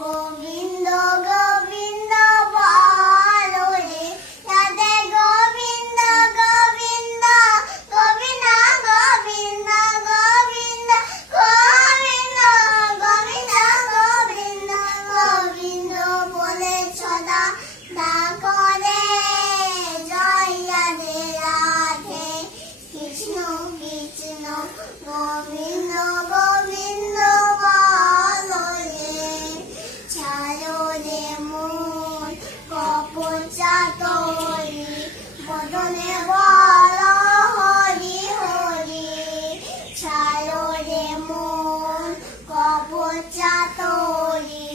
গোবিন্দ গোবিন্দ বলো রে রাধে গোবিন্দ গোবিন্দ গোবিন্দ গোবিন্দ গোবিন্দ গোবিন্দ গোবিন্দ গোবিন্দ গোবিন্দ বলে সদা ডাকো রে জয় রাধে রাধে কৃষ্ণ কৃষ্ণ গোবিন্দ গোবিন্দ বলো রে ছাড়ো রে মন কপচাতরি বদনে বলো হরি হরি ছাড়ো রে মন কপচাতরি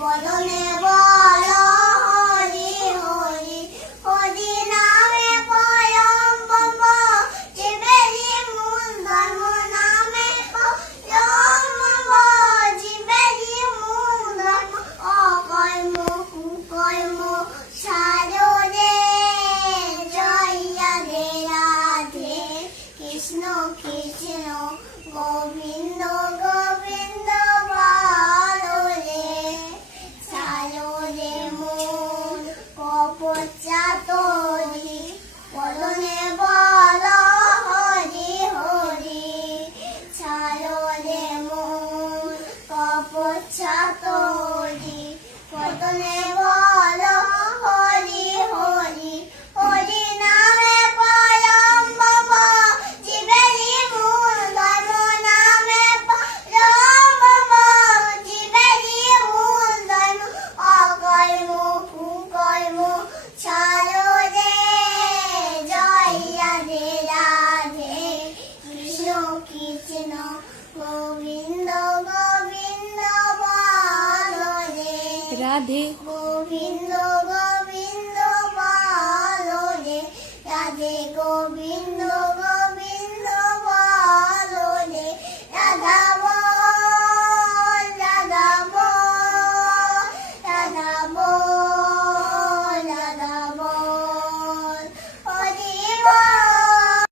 বদনে বলো হরি হরি হরি নামে পরম ব্রহ্ম জীবেরই মূল ধর্ম নামে পরম ব্রহ্ম জীবেরই মূল ধর্ম অকর্ম কুকর্ম ছাড়ো রে জয় রাধে রাধে কৃষ্ণ কৃষ্ণ গোবিন্দ গোবিন্দ বলো রে ছাড়ো রে মন কপচাতরি বদনে বলো হরি হরি ছাড়ো রে মন কপচাতরি বদনে বলো হরি হরি হরি নামে পরম ব্রহ্ম জীবেরই মূল ধর্ম নামে পরম ব্রহ্ম জীবেরই মূল ধর্ম অকর্ম কুকর্ম ছাড়ো রে জয় রাধে রাধে কৃষ্ণ কৃষ্ণ গোবিন্দ গোবিন্দ বলো রে রাধে গোবিন্দ